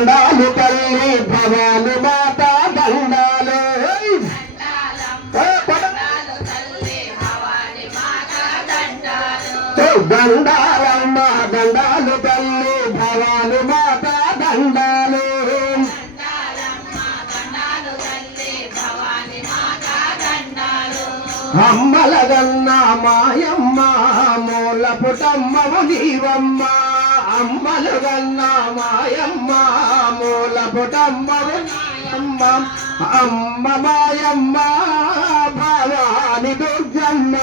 దండాలు తల్లి భవాను మాత దండాలు. దండాలమ్మ దండాలు తల్లి భవాను మాత దండాలు. అమ్మలదన్న మాయమ్మ మూల పుటమ్మ నీవమ్మ. అమ్మలదన్న మాయమ్మ మూల పుటమ్మవు అమ్మ మాయమ్మ భవాని దుర్గమ్మ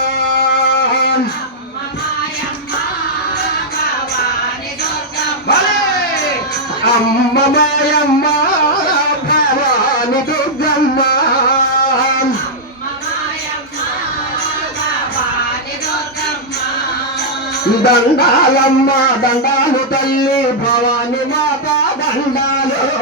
అమ్మ మాయమ్మ భవాని దుర్గమ్మ దండాలమ్మ దండాలు తల్లి భవాని మాత దండాలు.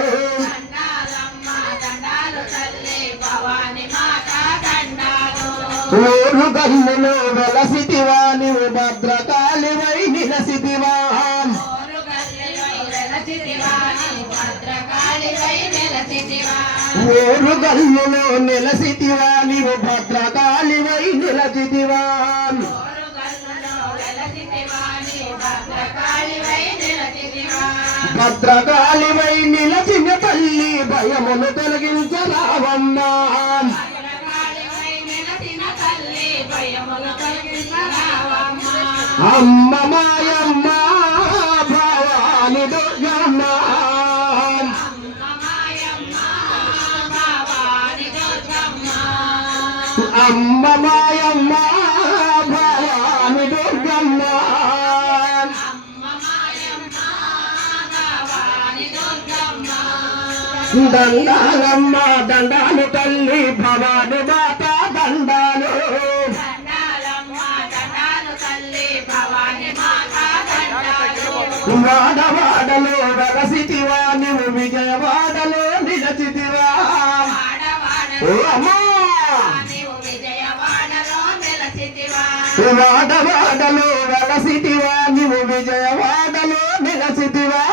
ఊరు గమ్ములు వెలసితివా నీవు భద్రకాళివై నిలసితివా ఊరు గమ్ములు నిలసితివా నీవు భద్రకాళివై నిలసితివా భద్రకాళివై నిలసిన తల్లి భయమును తొలగించరావన్నా అమ్మ మాయమ్మ భవాని దుర్గమ్మ అమ్మ మాయమ్మ భవాని దుర్గమ్మ దండాలమ్మ దండాలు తల్లి భవాని మాత దండాలు. వాడవాడలో వెలసితివా నువ్వు విజయవాడలో నిలచితివా. వాడవాడలో వెలసితివా నువ్వు విజయవాడలో నిలచితివా.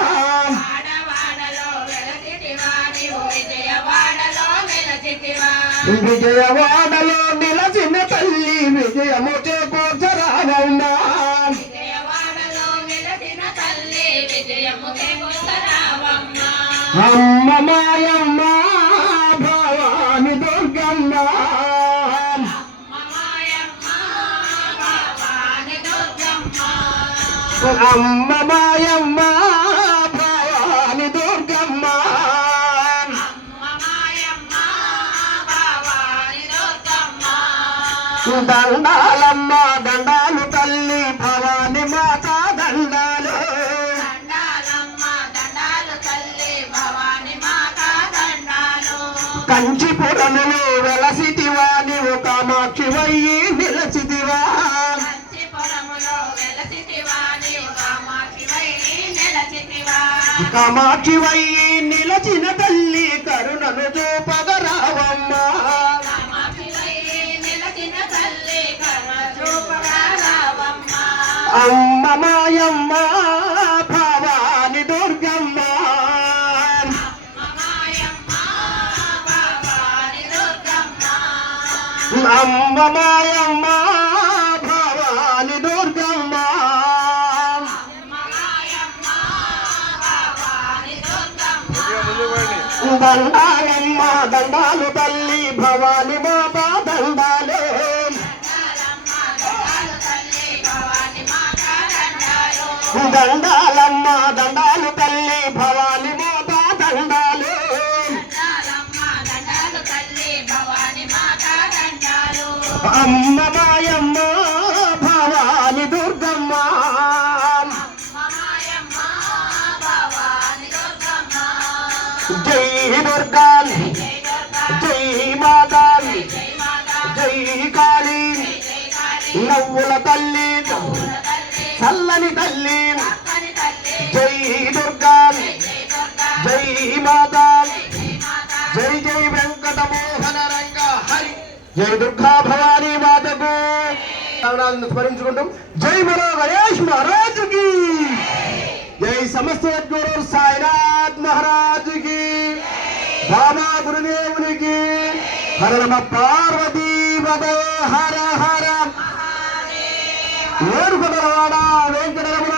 విజయవాడలో నిలచిన తల్లి విజయము అమ్మ మాయమ్మ భవాని దుర్గమ్మ. అమ్మ మాయమ్మ భవాని దుర్గమ్మ. దండాలమ్మ దండాలు కంచిపురములు వెలసితివా నీవు కామాక్షి వయ్యి నిలచితివా. కామాక్షి వయ్యి నిలచిన తల్లి కరుణను చూపగరావమ్మ. అమ్మ మాయమ్మ అమ్మ మాయమ్మ భవాని దుర్గమ్మ. దండాలమ్మ దండాలు తల్లి భవాని బాబా దండాలు. దండాలమ్మ దండాలు. అమ్మ మాయమ్మ భవాని దుర్గమ్మ. జై దుర్గా జై మాతా జై కాళీ. నవ్వుల తల్లి చల్లని తల్లి. జై దుర్గా జై మాతా జై జై వెంకటమోహన రంగ హరి. జై దుర్గా దినోత్సవాలను స్మరించుకుంటూ జై మరో గణేష్ మహారాజుకి. జై సమస్త గురు సాయినాథ్ మహారాజుకి. బాబా గురుదేవునికి. హర నమ పార్వతీ హర హర. ఏడు వెంకటరమణ